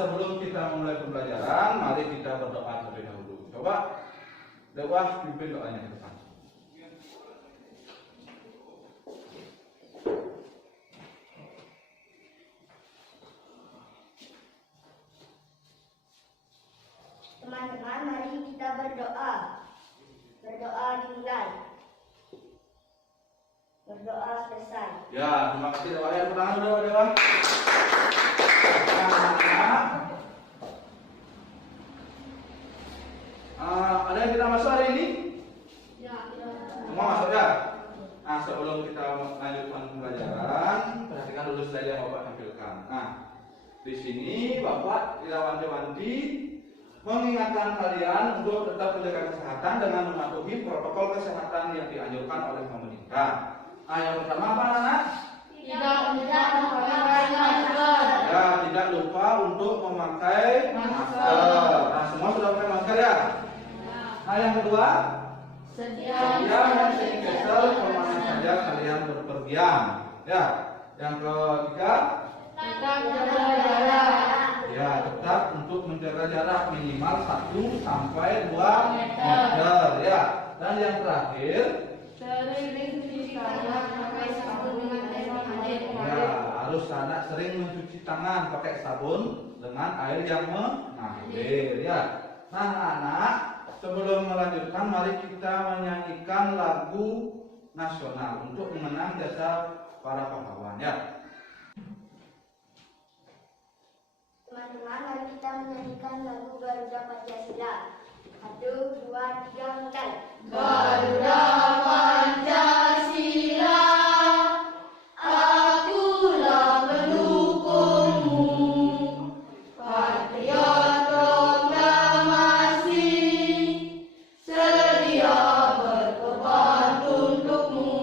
sebelum kita mulai pembelajaran, mari kita berdoa terlebih dahulu. Coba doa, pimpin doanya ke depan. Teman-teman, mari kita berdoa. Berdoa dimulai. Berdoa selesai. Ya, terima kasih doa yang pertama doa. Ada yang kita masuk hari ini? Ya, Semua masuk ya? Nah, sebelum kita lanjutkan pembelajaran, perhatikan dulu slide yang Bapak tampilkan. Nah, di sini Bapak wanti-wanti mengingatkan kalian untuk tetap menjaga kesehatan dengan mematuhi protokol kesehatan yang dianjurkan oleh pemerintah. Nah, yang pertama apa, anak? Tidak memakai masker. Ya, tidak lupa untuk memakai masker. Nah, semua sudah pakai masker ya? Nah, yang kedua, sedia sanitizer kemana saja kalian berpergian. Ya, yang ketiga, Tetap jaga jarak. ya tetap untuk menjaga jarak minimal 1 sampai 2 meter. Ya, dan yang terakhir, Sering cuci tangan pakai sabun dengan air mengalir. ya harus anak sering mencuci tangan pakai sabun dengan air yang mengalir. Ya, nah anak, sebelum melanjutkan, mari kita menyanyikan lagu nasional untuk mengenang jasa para pahlawan. Ya. Teman-teman, mari kita menyanyikan lagu Garuda Pancasila. 1, 2, 3, mulai. Garuda Pancasila, akulah pendukungmu. Patriot proklamasi, sedia berkorban untukmu.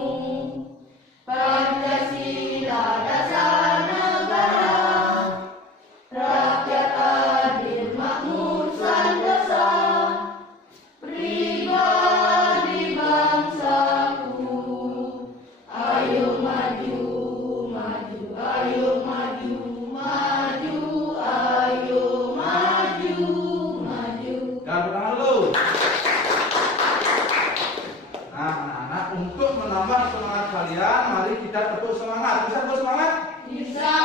Pancasila dasar negara, rakyat adil makmur sentosa. Pribadi bangsaku, ayo maju, maju, ayo maju, maju, ayo maju, maju. Jangan bertangan dulu. Nah, anak-anak, untuk menambah semangat kalian, mari kita tepuk semangat. Bisa tepuk semangat? Bisa.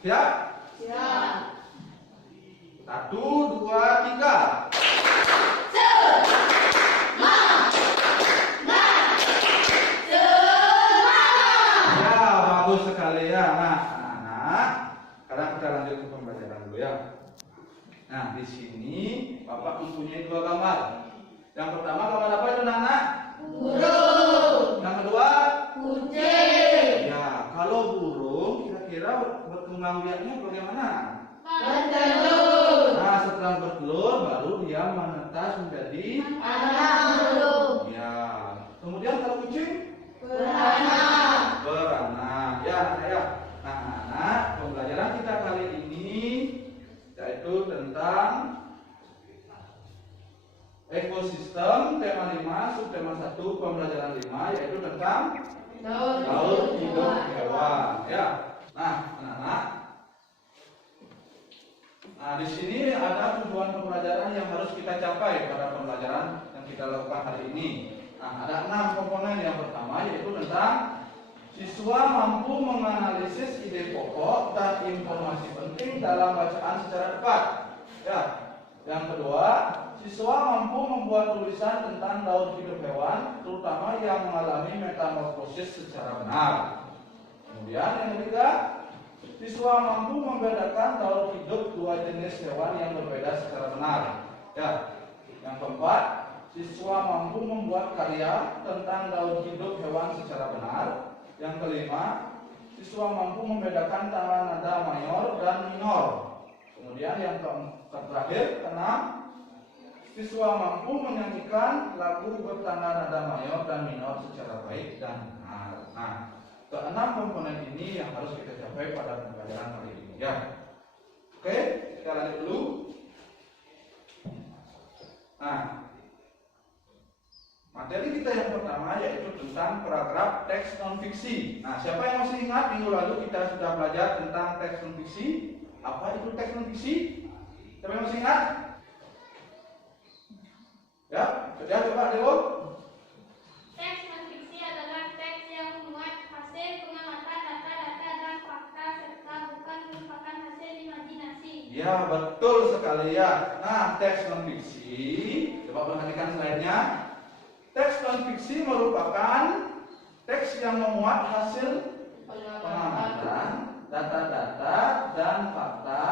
Siap? Siap. 1, 2, 3. Ya, bagus sekali ya. Nah, anak-anak, sekarang kita lanjut ke pembelajaran dulu ya. Nah, di sini Bapak mempunyai 2 gambar. Yang pertama gambar apa itu, anak? Burung, Yang kedua? kucing, Ya, kalau burung kira-kira berkembang biaknya bagaimana? bertelur, Nah, setelah bertelur baru dia menetas menjadi anak burung, ya. Kemudian kalau kucing beranak. beranak. Ya, ya. Nah, anak, pembelajaran kita kali ini yaitu tentang ekosistem, tema 5, subtema 1, pembelajaran 5 yaitu tentang laut hidup hewan. Ya. Nah, anak-anak. Nah, di sini ada tujuan pembelajaran yang harus kita capai pada pembelajaran yang kita lakukan hari ini. Nah, ada 6 komponen. Yang pertama yaitu tentang siswa mampu menganalisis ide pokok dan informasi penting dalam bacaan secara tepat. Ya. Yang kedua, siswa mampu membuat tulisan tentang laut hidup hewan, terutama yang mengalami metamorfosis secara benar. Kemudian yang ketiga, siswa mampu membedakan laut hidup 2 jenis hewan yang berbeda secara benar. Ya. Yang keempat, siswa mampu membuat karya tentang laut hidup hewan secara benar. Yang kelima, siswa mampu membedakan tanda nada mayor dan minor. Kemudian yang terakhir, keenam, siswa mampu menyanyikan lagu bertanda nada mayor dan minor secara baik dan benar. Nah, keenam komponen ini yang harus kita capai pada pembelajaran kali ini. Ya, oke, kita lanjut dulu. Nah, materi kita yang pertama yaitu tentang paragraf teks non fiksi. Nah, siapa yang masih ingat minggu lalu kita sudah belajar tentang teks non fiksi? Apa itu teks non fiksi? Siapa yang masih ingat? Ya, coba Dewo. Teks non-fiksi adalah teks yang memuat hasil pengamatan data-data dan fakta serta bukan merupakan hasil imajinasi. Ya, betul sekali ya. Nah, teks non-fiksi, coba perhatikan slide-nya. Teks non-fiksi merupakan teks yang memuat hasil pengamatan data-data dan fakta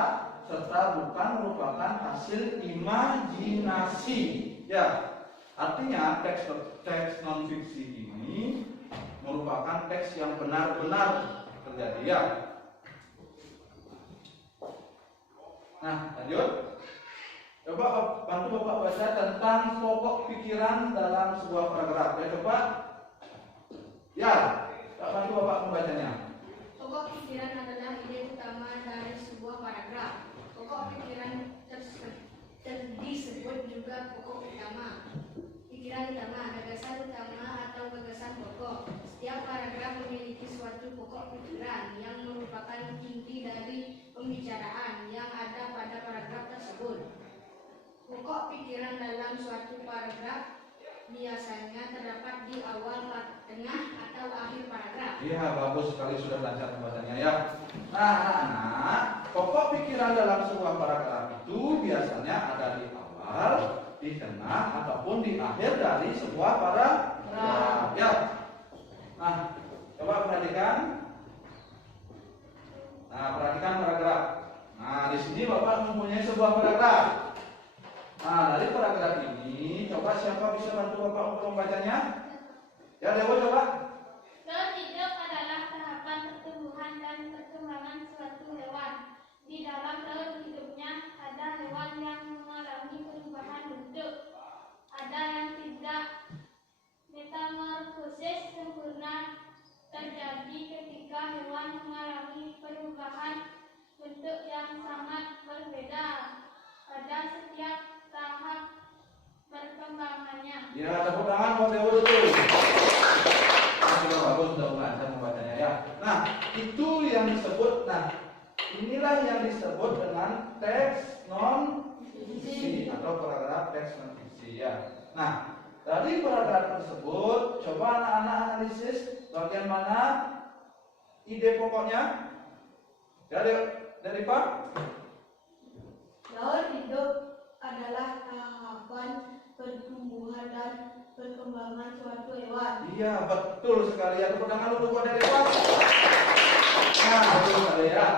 serta bukan merupakan hasil imajinasi. Ya, artinya teks non-fiksi ini merupakan teks yang benar-benar terjadi ya. Nah, lanjut. Coba bantu Bapak baca tentang pokok pikiran dalam sebuah paragraf. Ya, coba. Ya, bantu Bapak membacanya. Pokok pikiran adalah ide utama dari sebuah paragraf. Pokok pikiran disebut juga pokok utama. Pikiran utama, gagasan utama atau gagasan pokok. Setiap paragraf memiliki suatu pokok pikiran yang merupakan inti dari pembicaraan yang ada pada paragraf tersebut. Pokok pikiran dalam suatu paragraf biasanya terdapat di awal, tengah, atau akhir paragraf. Iya, bagus sekali sudah lancar membacanya ya. Nah, anak-anak, pokok pikiran dalam sebuah paragraf itu biasanya ada di awal, di tengah, ataupun di akhir dari sebuah paragraf. Ya. Nah, coba perhatikan. Nah, perhatikan paragraf. Nah, di sini Bapak mempunyai sebuah paragraf. Nah, dari paragraf ini, coba siapa bisa bantu Bapak untuk membacanya? Ya, Dewo coba. Dalam hidup adalah tahapan pertumbuhan dan perkembangan suatu hewan. Di dalam daur hidupnya ada hewan yang mengalami perubahan bentuk, ada yang tidak. Metamorfosis sempurna terjadi ketika hewan mengalami perubahan bentuk yang sangat berbeda pada setiap tahap perkembangannya. Ya, tepuk tangan buat Dewo dulu. Sudah bagus, sudah lancar membacanya ya. Nah, itu yang disebut. Nah, inilah yang disebut dengan teks non-fiksi atau paragraf teks non-fiksi ya. Nah, dari paragraf tersebut, coba anak-anak analisis bagian mana ide pokoknya. Dari Pak. Daur hidup adalah tahapan pertumbuhan dan perkembangan suatu hewan. Iya, betul sekali ya. Tepuk tangan dulu buat dari Pak. Nah, betul sekali ya.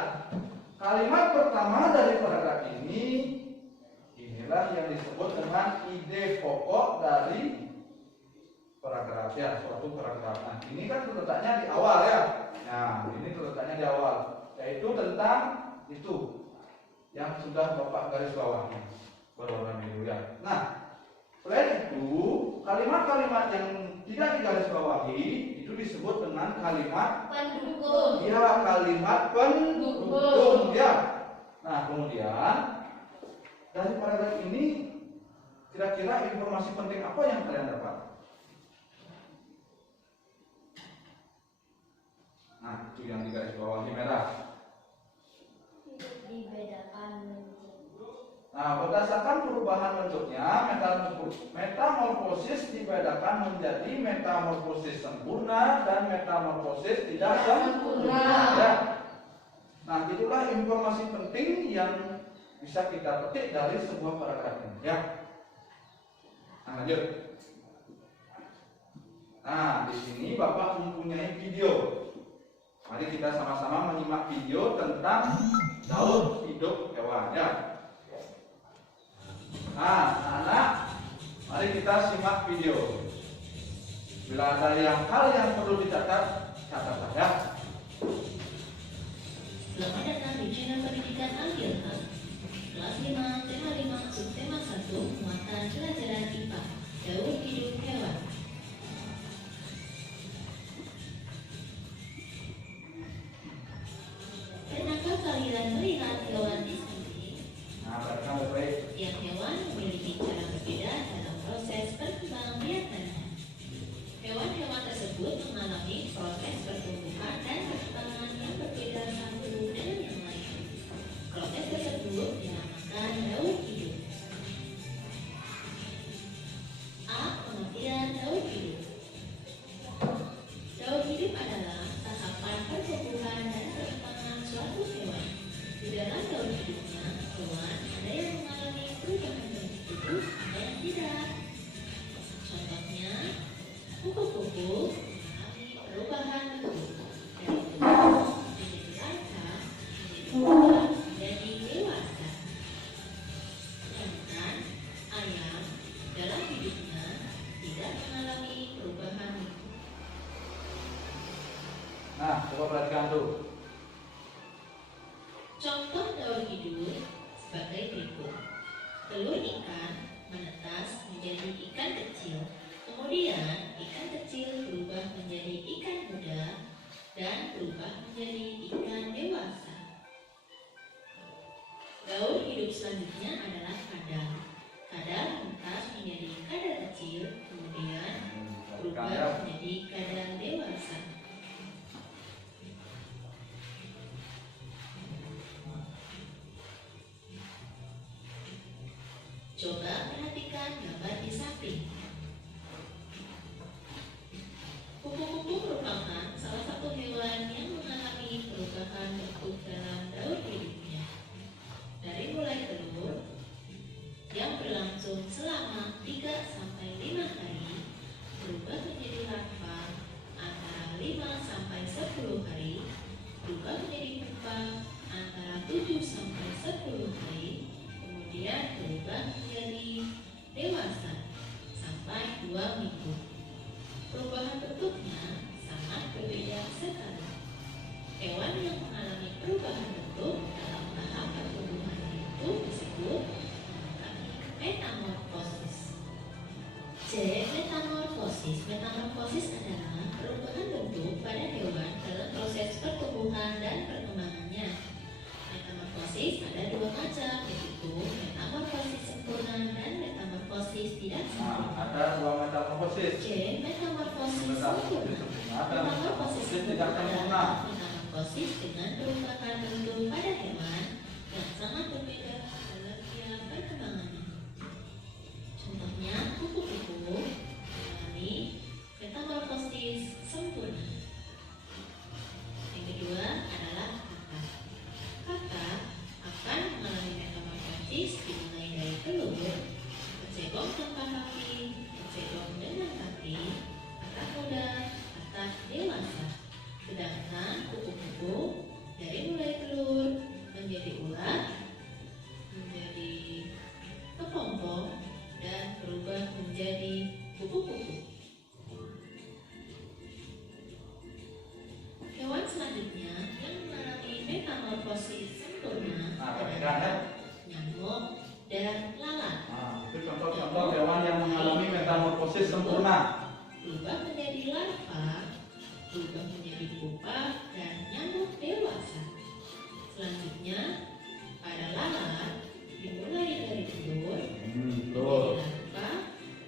Kalimat pertama dari paragraf ini, inilah yang disebut dengan ide pokok dari paragraf ya, suatu paragraf. Nah, ini kan terletaknya di awal ya. Nah, ini terletaknya di awal, yaitu tentang itu yang sudah Bapak garis bawahi berwarna biru ya. Nah, selain itu, kalimat-kalimat yang tidak digaris bawahi itu disebut dengan kalimat Pendukung. ya, kalimat pendukung ya. Nah, kemudian dari paragraf ini kira-kira informasi penting apa yang kalian dapat? Nah, itu yang digaris bawahi merah. Dibedakan menjadi. Nah, berdasarkan perubahan bentuknya, metamorfosis dibedakan menjadi metamorfosis sempurna dan metamorfosis tidak sempurna. Ya. Nah, itulah informasi penting yang bisa kita petik dari sebuah paragraf ini. Ya. Nah, lanjut. Nah, di sini Bapak mempunyai video. Mari kita sama-sama menyimak video tentang daur hidup hewan. Ya. Nah, anak-anak, mari kita simak video. Bila ada hal yang perlu dicatat, catat ya. Selamat datang di channel pendidikan Al-Ilham. Kelas 5, tema 5, subtema 1, muatan pelajaran IPA, daur hidup hewan. Pernahkah kalian melihat hewan di sini? Nah, perhatikan baik-baik. Tiap hewan memiliki cara berbeda dalam proses perkembangbiakannya. Hewan-hewan tersebut mengalami proses pertumbuhan dan perkembangan yang berbeda satu dengan yang lain. Proses Kupu-kupu mengalami perubahan bentuk dari telur menjadi larva, menjadi buah, menjadi dewasa. Sedangkan ayam dalam hidupnya tidak mengalami perubahan bentuk. Nah, coba perhatikan tuh. Contoh daur hidup sebagai berikut. Telur ikan menetas menjadi ikan kecil. Kemudian ikan kecil berubah menjadi ikan muda dan berubah menjadi ikan dewasa. Daur hidup selanjutnya adalah kadal. Kadal menetas menjadi kadal kecil, kemudian berubah menjadi kadal dewasa. Coba perhatikan gambar di samping. Kupu-kupu merupakan salah satu hewan yang mengalami perubahan bentuk dalam daur hidupnya. Dari mulai telur yang berlangsung selama 3-5 hari berubah menjadi larva antara 5-10 hari, berubah menjadi pupa antara 7-10 hari, kemudian berubah menjadi dewasa sampai 2 minggu. Perubahan bentuknya sangat berbeda sekali. Hewan yang mengalami perubahan bentuk dalam tahap pertumbuhan itu disebut metamorfosis. C. Metamorfosis. Metamorfosis adalah perubahan bentuk pada hewan dalam proses pertumbuhan dan perkembangannya. Metamorfosis ada 2 macam, yaitu metamorfosis sempurna dan metamorfosis tidak sempurna. Ada 2 metamorfosis. C. Metamorfosis Metamorfosis sempurna. sempurna dan Metamorfosis tidak sempurna sempurna. adalah metamorfosis dengan perubahan bentuk pada hewan yang sangat berbeda dalam tiap perkembangannya. Contohnya, kupu-kupu mengalami metamorfosis sempurna. Yang kedua adalah kakak. Kakak akan mengalami metamorfosis dimulai dari telur, kecebong tanpa kaki, kecebong dengan kaki, kakak muda, kakak dewasa. Sedangkan kupu-kupu dari mulai telur menjadi ulat, menjadi kepompong, dan berubah menjadi kupu-kupu. Hewan selanjutnya yang mengalami metamorfosis sempurna adalah nyamuk dan lalat. Nah, itu contoh-contoh hewan yang mengalami metamorfosis sempurna. Berubah menjadi larva, berubah menjadi pupa, dan nyamuk dewasa. Selanjutnya, pada lalat dimulai dari telur, menjadi larva,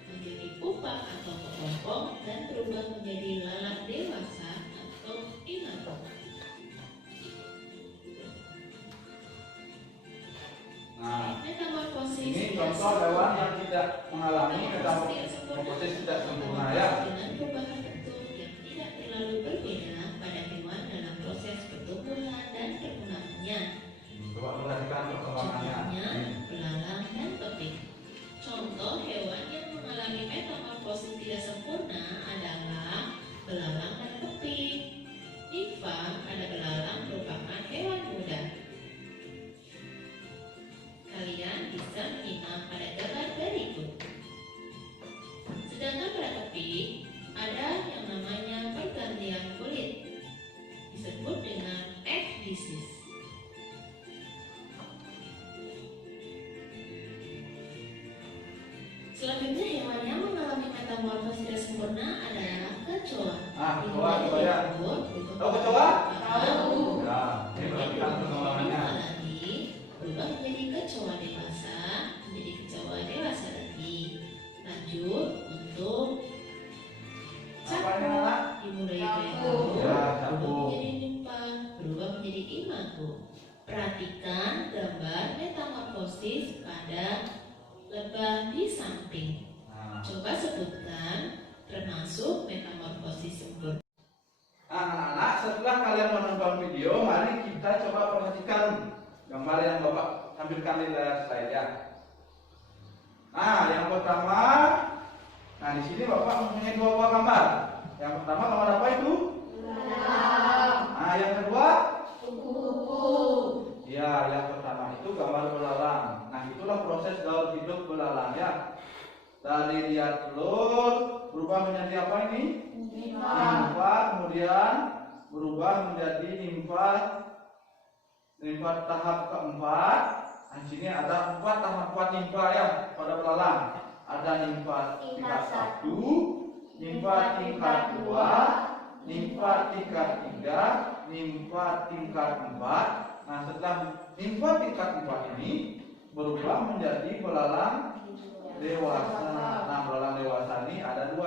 menjadi pupa atau kepompong, dan berubah menjadi lalat dewasa atau imago. Nah, Metamorfosis ini tidak contoh sempurna. hewan yang tidak mengalami metamorfosis tidak sempurna ya. Dengan perubahan bentuk yang tidak terlalu berbeda pada hewan dalam proses pertumbuhan dan perkembangannya. Coba perhatikan perkembangannya. Contohnya belalang dan kepik. Contoh hewan yang mengalami metamorfosis tidak sempurna adalah belalang dan kepik. Nimfa pada belalang merupakan hewan muda. Kalian bisa menyimak pada gambar berikut. Sedangkan pada kepik ada yang namanya pergantian kulit, disebut dengan egg disease. Selanjutnya hewan yang mengalami metamorfosis tidak sempurna adalah kecoa. Kecoa ya. Tahu kecoa? Tahu. Ya, ini perhatikan perkembangannya. Berubah menjadi kecoa dewasa, menjadi kecoa dewasa lagi. Lanjut untuk Apa ini anak? dimulai dari Capu. telur, Ya, berubah capu. menjadi nimpa, berubah menjadi imago. Perhatikan gambar metamorfosis pada lebah di samping. Nah, Coba sebutkan termasuk metamorfosis sempurna. anak-anak, setelah kalian menonton video, mari kita coba perhatikan gambar yang Bapak tampilkan di layar slide ya. Nah, yang pertama Nah, di sini Bapak mempunyai dua buah gambar. Yang pertama gambar apa itu? Nah, yang kedua? Kupu-kupu. Ya, yang pertama itu gambar belalang. Nah, itulah proses daur hidup belalang ya. Dari dia telur berubah menjadi apa ini? Nimfa, kemudian berubah menjadi nimfa tahap keempat. Nah, di sini ada 4 tahapan nimfa ya pada belalang. Ada nimfa tingkat 1, nimfa tingkat 2, nimfa tingkat 3, nimfa tingkat 4. Nah, setelah nimfa tingkat 4 ini berubah menjadi belalang dewasa. Nah, belalang dewasa ini ada 2,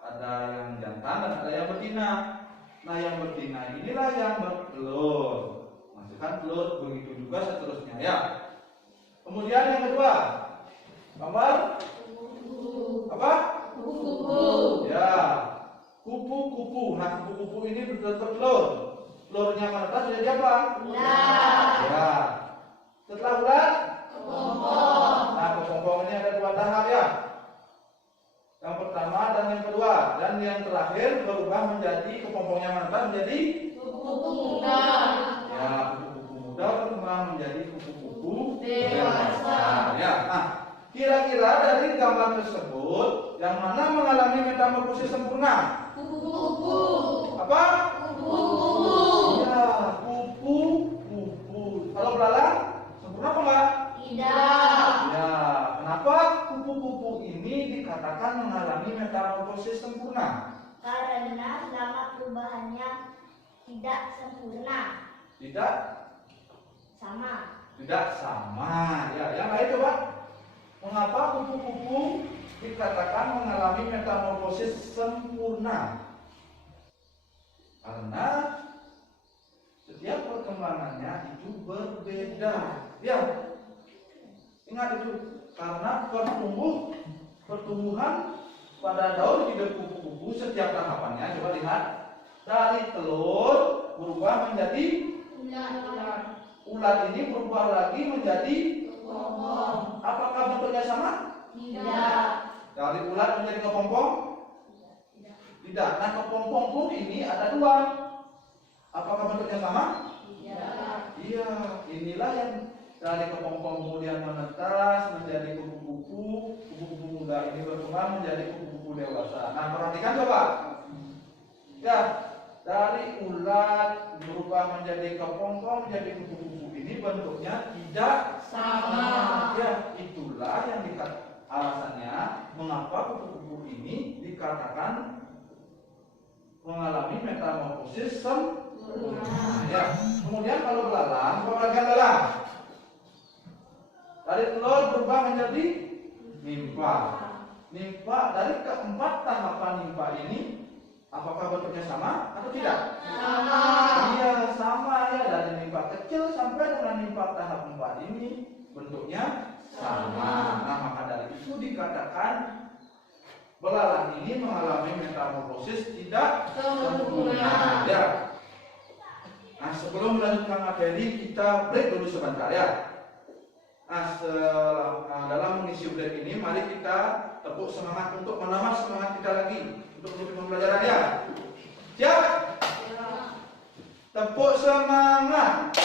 ada yang jantan dan ada yang betina. Nah, yang betina inilah yang bertelur, menghasilkan telur, begitu juga seterusnya ya. Kemudian yang kedua, gambar apa? Kupu-kupu. Ya, kupu-kupu. Nah, kupu-kupu ini bertelur. Telurnya menetas jadi apa? Ulat. Ya. Setelah ulat, Kepompong. nah, kepompong ini ada 2 tahap ya. Yang pertama dan yang kedua, dan yang terakhir berubah menjadi kepompongnya menetas menjadi Kupu-kupu muda. ya, kupu-kupu muda berkembang menjadi kupu-kupu Dewasa. Ya. Nah, kira-kira dari gambar tersebut yang mana mengalami metamorfosis sempurna? Kupu-kupu. Apa? Kupu-kupu. Ya, kupu-kupu. Kalau belalang sempurna apa enggak? Tidak. Ya, kenapa kupu-kupu ini dikatakan mengalami metamorfosis sempurna? Karena lama perubahannya tidak sempurna, Tidak sama. Ya, yang lain coba. Mengapa kupu-kupu dikatakan mengalami metamorfosis sempurna? Karena setiap perkembangannya itu berbeda. Ya, ingat itu. Karena pertumbuhan pada daur hidup kupu-kupu setiap tahapannya, coba lihat, dari telur berubah menjadi Ulat. ulat, ini berubah lagi menjadi Kepompong. apakah bentuknya sama? Tidak. Dari ulat menjadi kepompong? Tidak. Nah, kepompong pun ini ada 2. Apakah bentuknya sama? Tidak. Iya, inilah yang dari kepompong kemudian menetas menjadi kupu-kupu. Kupu-kupu muda ini berkembang menjadi kupu-kupu dewasa. Nah, perhatikan coba. Ya, dari ulat berubah menjadi kepompong menjadi kupu-kupu ini bentuknya tidak Sama. Ya, itulah yang alasannya mengapa kupu-kupu ini dikatakan mengalami metamorfosis sempurna. Ya. Kemudian kalau belalang, perhatikan belalang. Dari telur berubah menjadi nimfa. Nimfa dari keempat tahapan nimfa ini, apakah bentuknya sama atau tidak? Sama. Iya, sama ya. Dari nimfa kecil sampai dengan nimfa tahap 4 ini bentuknya sama. Nah, maka dari itu dikatakan belalang ini mengalami metamorfosis tidak Sempurna. Ya. Nah, sebelum melanjutkan materi kita break dulu sebentar ya. Nah, dalam mengisi break ini mari kita tepuk semangat untuk menambah semangat kita lagi untuk menutup pembelajaran ya. Siap? Tepuk semangat.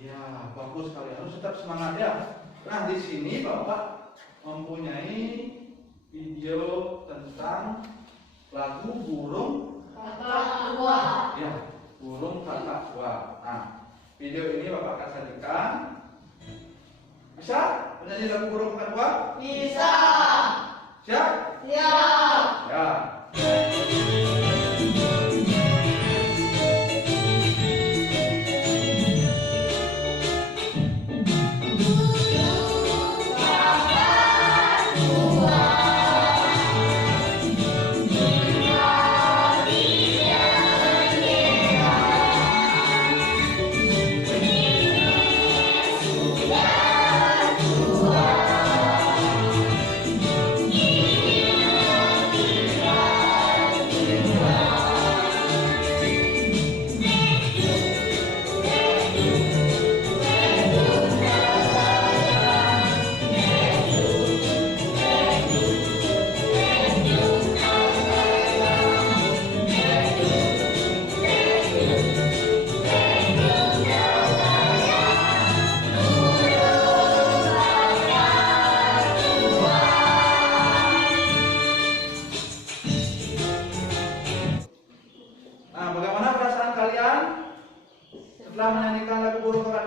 Iya, bagus sekali. Harus tetap semangat ya. Nah, di sini Bapak mempunyai video tentang lagu burung Kakak tua. ya, burung kakak tua. Nah, video ini Bapak akan sajikan. Bisa menyanyi lagu burung kakak tua? Bisa. Siap? Siap. Ya. Tua.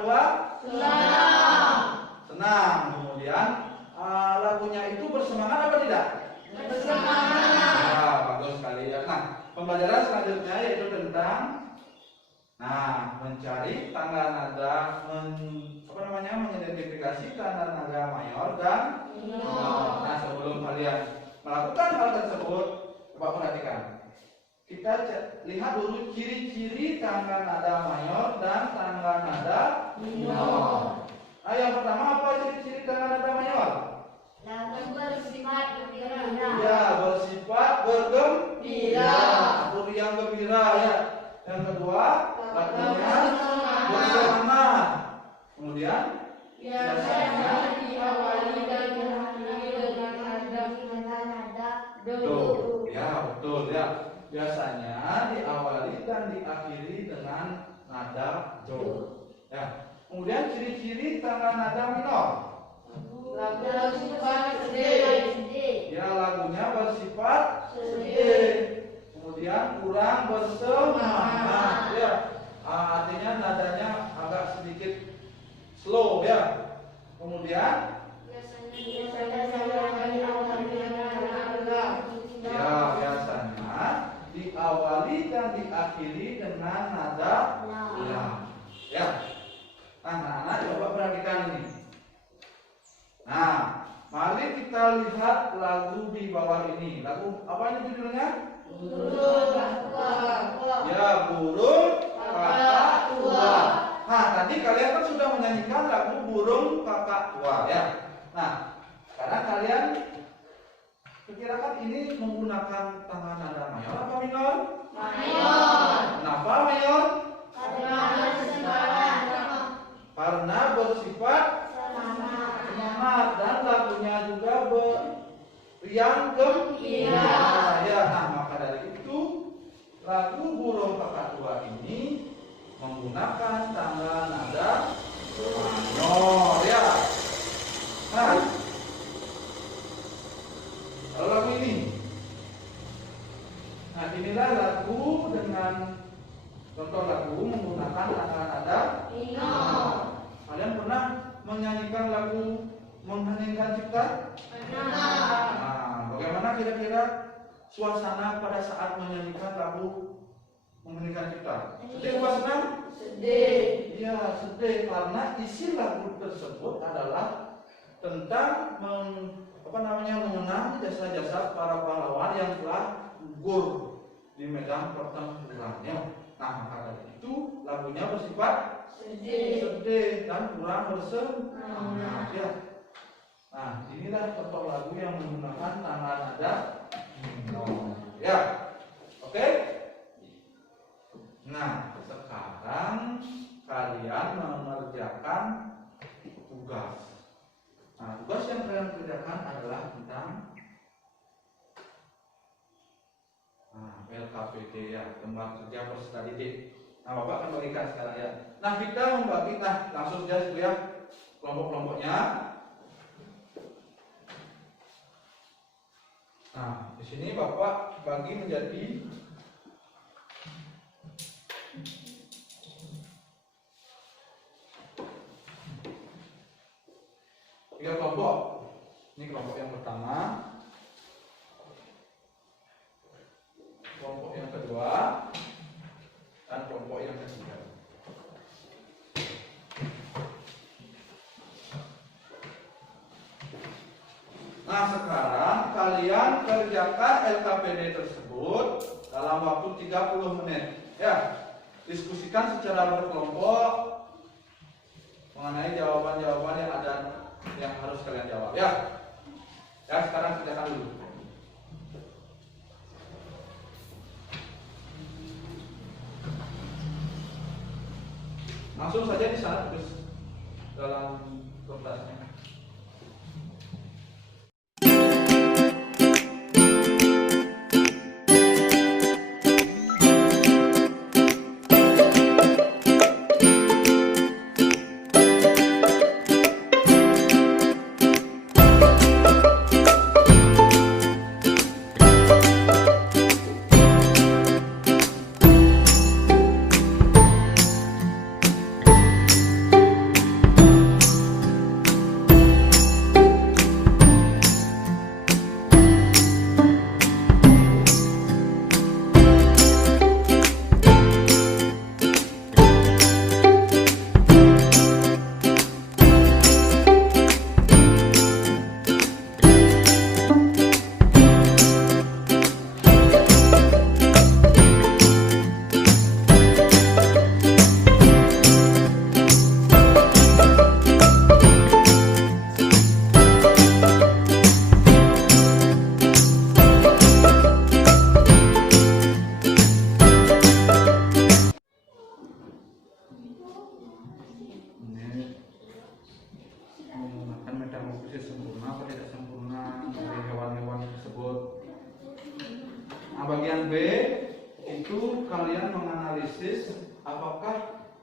kedua Senang. senang. Kemudian lagunya itu bersemangat apa tidak? Bersemangat. Ya, bagus sekali ya. Nah, pembelajaran selanjutnya yaitu tentang mencari tangga nada, mengidentifikasi tangga nada mayor dan minor. Nah, sebelum kalian melakukan hal tersebut, coba perhatikan. Kita lihat dulu ciri-ciri tangga nada mayor dan tangga nada minor. Nah, yang pertama apa ciri-ciri tangga nada mayor? Lagu bersifat gembira. Ya, bersifat bergembira. Gembira. Yang gembira ya. Yang kedua, lagunya bersemangat. Kemudian Biasanya diawali dan diakhiri dengan nada do. Ya, betul ya. Biasanya diawali dan diakhiri dengan nada do. Ya. Kemudian ciri-ciri tangga nada minor. Lagu bersifat sedih. Ya, lagunya bersifat Sedih. kemudian kurang bersemangat ya. Artinya nadanya agak sedikit slow ya. Kemudian ya, biasanya diawali dan diakhiri dengan nada ulang ya. Nah, anak-anak coba perhatikan ini. Nah, mari kita lihat lagu di bawah ini. Lagu apa ini judulnya? Ya, burung kakak tua. Nah, tadi kalian kan sudah menyanyikan lagu burung kakak tua ya. Nah, sekarang kalian perkirakan ini menggunakan tangga nada mayor apa minor? Mayor. Kenapa mayor? Karena semangat. Karena bersifat semangat dan lagunya juga beriang gembira. Ya, nah maka dari itu lagu burung kakak tua ini menggunakan tangga nada mayor ya. Nah, kalau lagu ini, nah inilah lagu dengan contoh lagu menggunakan tangga nada Minor. Kalian pernah menyanyikan lagu Mengheningkan Cipta? Nah, bagaimana kira-kira suasana pada saat menyanyikan lagu Mengheningkan Cipta? Sedih apa senang? Sedih. Iya, sedih karena isi lagu tersebut adalah tentang mengenang jasa-jasa para pahlawan yang telah gugur di medan pertempurannya. Nah, maka dari itu lagunya bersifat sedih dan kurang bersemangat ya. Nah, inilah contoh lagu yang menggunakan tangga nada minor ya. Oke? Nah, sekarang kalian mengerjakan tugas. Nah, tugas yang kalian kerjakan adalah tentang LKPD ya, lembar kerja peserta didik. Nah, Bapak akan bagikan sekarang ya. Nah, kita membagi, langsung saja ya kelompok-kelompoknya. Nah, di sini Bapak bagi menjadi 3 kelompok. Ini kelompok yang pertama, kelompok yang kedua, dan kelompok yang ketiga. Nah, sekarang kalian kerjakan LKPD tersebut dalam waktu 30 menit. Ya, diskusikan secara berkelompok mengenai jawaban-jawaban yang ada yang harus kalian jawab. Ya, sekarang kerjakan dulu. Langsung saja di sana tulis dalam kertasnya.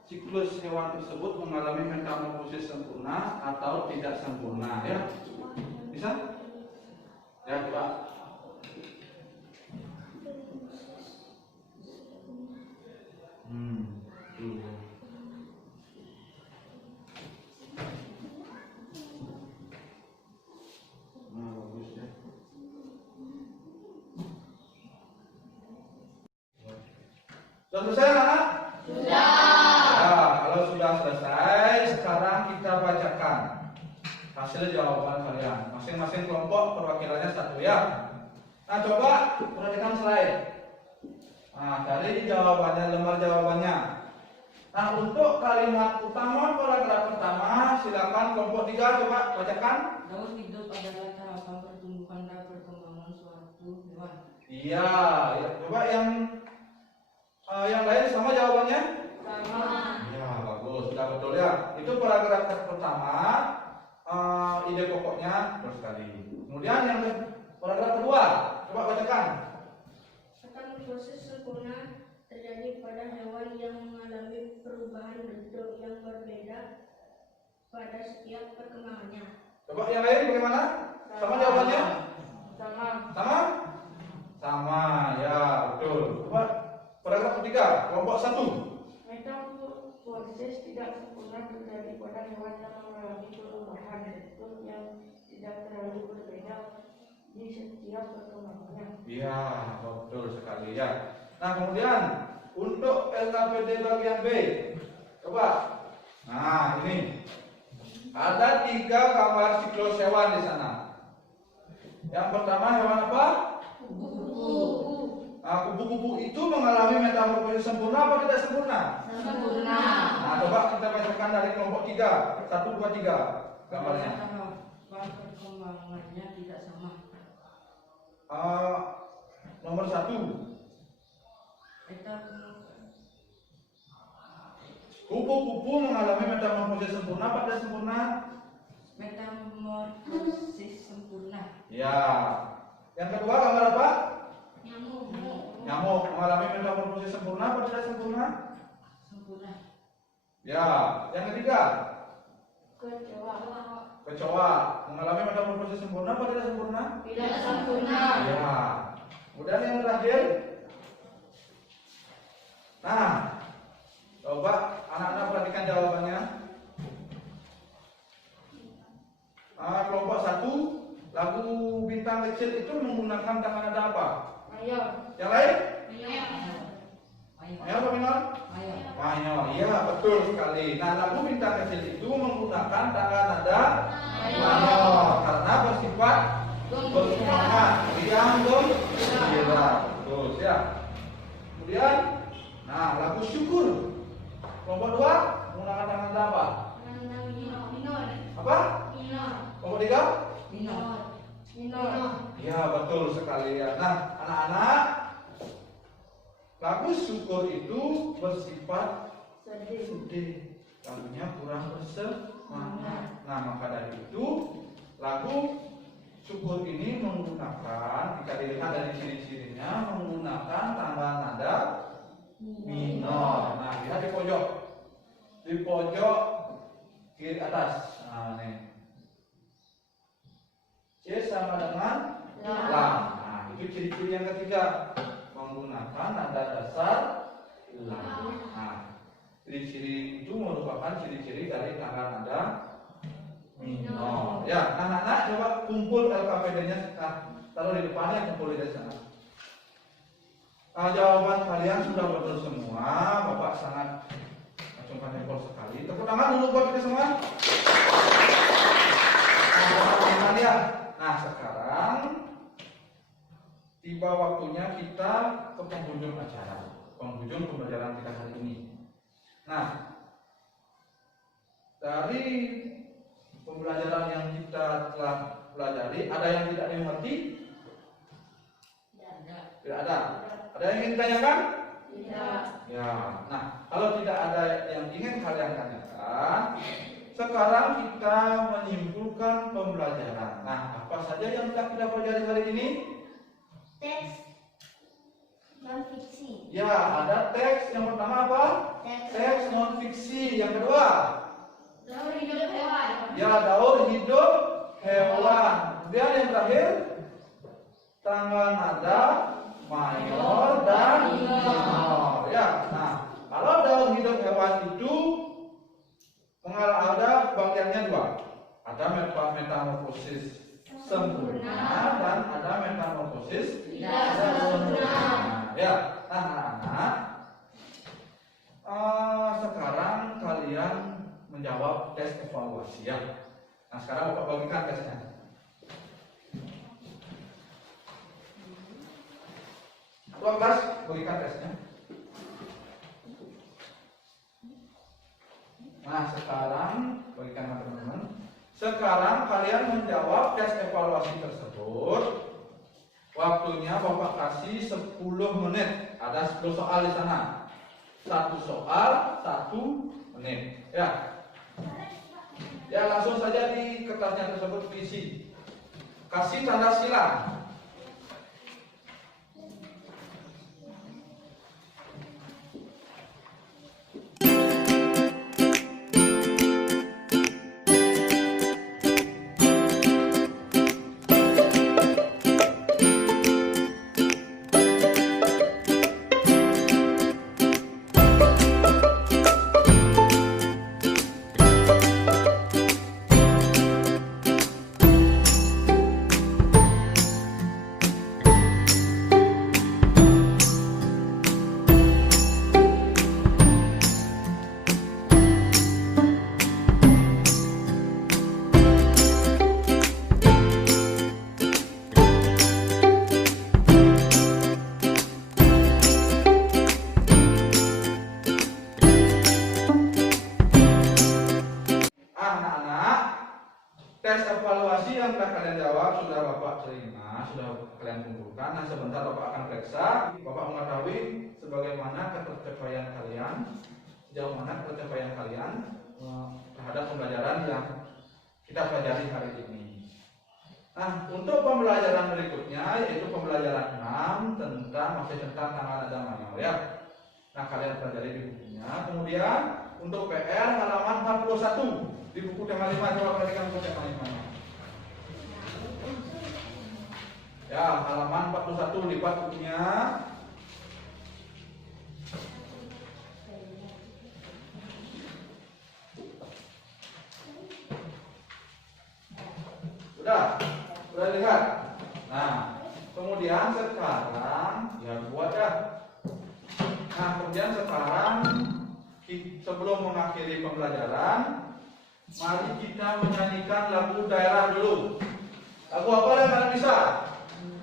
siklus hewan tersebut mengalami metamorfosis sempurna atau tidak sempurna, ya. Bisa? Ya, coba. Tuh. Nah, bagus ya. Sudah selesai, anak? Sudah. Ya, kalau sudah selesai, sekarang kita bacakan hasil jawaban kalian. Masing-masing kelompok perwakilannya satu, ya. Nah, coba perhatikan slide. Nah, cari jawabannya, lembar jawabannya. Nah, untuk kalimat utama paragraf pertama, silakan kelompok 3 coba bacakan. Daur hidup adalah tahapan pertumbuhan dan perkembangan suatu hewan. Iya, ya, coba yang lain sama jawabannya? Sama. Ya, bagus, sudah betul ya. Itu paragraf pertama, ide pokoknya terus sekali. Kemudian yang paragraf kedua, coba bacakan. Metamorfosis sempurna terjadi pada hewan yang mengalami perubahan bentuk yang berbeda pada setiap perkembangannya. Coba yang lain bagaimana? Sama jawabannya? Sama. Sama? Sama, ya betul. Coba paragraf ketiga, kelompok 1. Metamorfosis tidak sempurna terjadi pada hewan yang mengalami perubahan bentuk yang tidak terlalu berbeda di setiap perkembangannya. Iya, betul sekali ya. Nah, kemudian untuk LKPD bagian B, coba. Nah, ini ada 3 gambar siklus hewan di sana. Yang pertama hewan apa? Kupu-kupu. Nah, kupu-kupu itu mengalami metamorfosis sempurna apa tidak sempurna? Sempurna. Nah, coba kita bacakan dari kelompok 3. 1, 2, 3 gambarnya. Tahapan perkembangannya tidak sama. Nomor 1. Kupu-kupu mengalami metamorfosis sempurna apa tidak sempurna? Metamorfosis sempurna. Ya. Yang kedua gambar apa? Nyamuk. Nyamuk mengalami metamorfosis sempurna apa tidak sempurna? Sempurna. Ya. Yang ketiga Kecoa. kecoa mengalami metamorfosis sempurna apa tidak sempurna? Tidak sempurna. Ya. Kemudian yang terakhir. Nah, coba anak-anak perhatikan jawabannya. Kelompok 1, lagu bintang kecil itu menggunakan tangan nada apa? Mayor. Yang lain? Ayo. Mayor apa minor? Ayo. Mayor. Iya, betul sekali. Nah, lagu bintang kecil itu menggunakan tangan nada mayor karena bersifat bersemangat, riang, gembira. Betul, siap. Kemudian, nah, lagu syukur. Kelompok 2 menggunakan tangan nada apa? Minor. Apa? Minor. Kelompok 3? Minor. Minor. Ya, betul sekali ya. Nah, anak-anak, lagu syukur itu bersifat sedih. Lagunya kurang bersemangat. Nah, maka dari itu lagu syukur ini menggunakan, jika dilihat dari ciri-cirinya, menggunakan tangga nada minor. Nah, lihat di pojok. Di pojok kiri atas. Nah, ini. C sama dengan la. Nah, itu ciri-ciri yang ketiga, menggunakan nada dasar la. Nah, ciri-ciri itu merupakan ciri-ciri dari tangga nada minor. Ya, anak-anak coba kumpul LKPD-nya. Nah, taruh di depannya, kumpul di sana. Jawaban kalian sudah betul semua. Bapak sangat acungkan jempol sekali. Tepuk tangan dulu buat kita semua. Nah, ya. Nah, sekarang tiba waktunya kita ke penghujung acara, penghujung pembelajaran kita hari ini. Nah, dari pembelajaran yang kita telah pelajari, ada yang tidak dimengerti? Tidak ada. Ada yang ingin ditanyakan? Tidak. Ya. Nah, kalau tidak ada yang ingin kalian tanyakan, sekarang kita menyimpulkan pembelajaran. Nah, apa saja yang telah kita pelajari hari ini? Teks. non fiksi. Ya, ada teks yang pertama apa? Teks non fiksi. Yang kedua, Daur hidup hewan. ya daur hidup hewan. Kemudian yang terakhir, tanggal nada mayor dan minor. Ya, nah kalau daur hidup hewan itu ada bagiannya dua. Ada metamorfosis sempurna dan ada metamorfosis tidak sempurna. Ya, nah anak-anak, sekarang kalian menjawab tes evaluasi ya. Nah sekarang Bapak bagikan tesnya. Kelas bagikan tesnya. Nah sekarang bagikan teman-teman. Sekarang kalian menjawab tes evaluasi tersebut. Waktunya Bapak kasih 10 menit. Ada 10 soal di sana. Satu soal 1 menit. Ya. Ya langsung saja di kertasnya tersebut isi. Kasih tanda silang. Tes evaluasi yang telah kalian jawab sudah Bapak terima, sudah kalian kumpulkan. Nah sebentar Bapak akan periksa. Bapak mengetahui sebagaimana ketercapaian kalian, sejauh mana ketercapaian kalian terhadap pembelajaran yang kita pelajari hari ini. Nah untuk pembelajaran berikutnya yaitu pembelajaran 6 masih tentang tanggal nada mayor ya. Nah kalian pelajari di bukunya. Kemudian untuk PR halaman 41. Di buku tema 5, coba perhatikan buku tema 5. Ya, halaman 41 lipat bukunya. Sudah lihat. Nah, kemudian sekarang ya buat ya. Nah, kemudian sekarang sebelum mengakhiri pembelajaran, mari kita menyanyikan lagu daerah dulu. Lagu apa yang kalian bisa?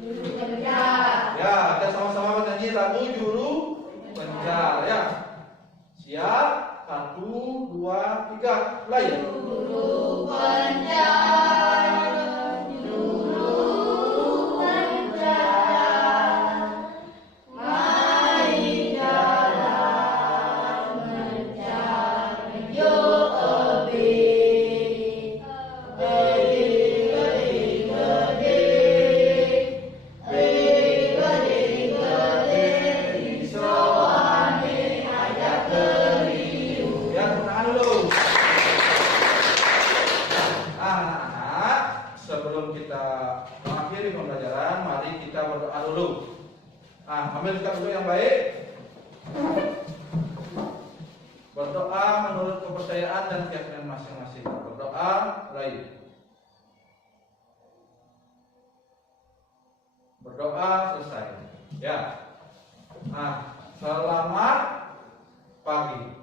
Juru Penjar. Ya, kita sama-sama menyanyi lagu Juru Penjar ya. Siap? 1, 2, 3, mulai. Juru Penjar, Juru Penjar, mari jalan mencari Jokowi. Sebelum kita mengakhiri pembelajaran, mari kita berdoa dulu. Nah, ambil sikap dulu yang baik. Berdoa menurut kepercayaan dan keyakinan masing-masing. Berdoa, mulai. Berdoa selesai. Ya. Nah, selamat pagi.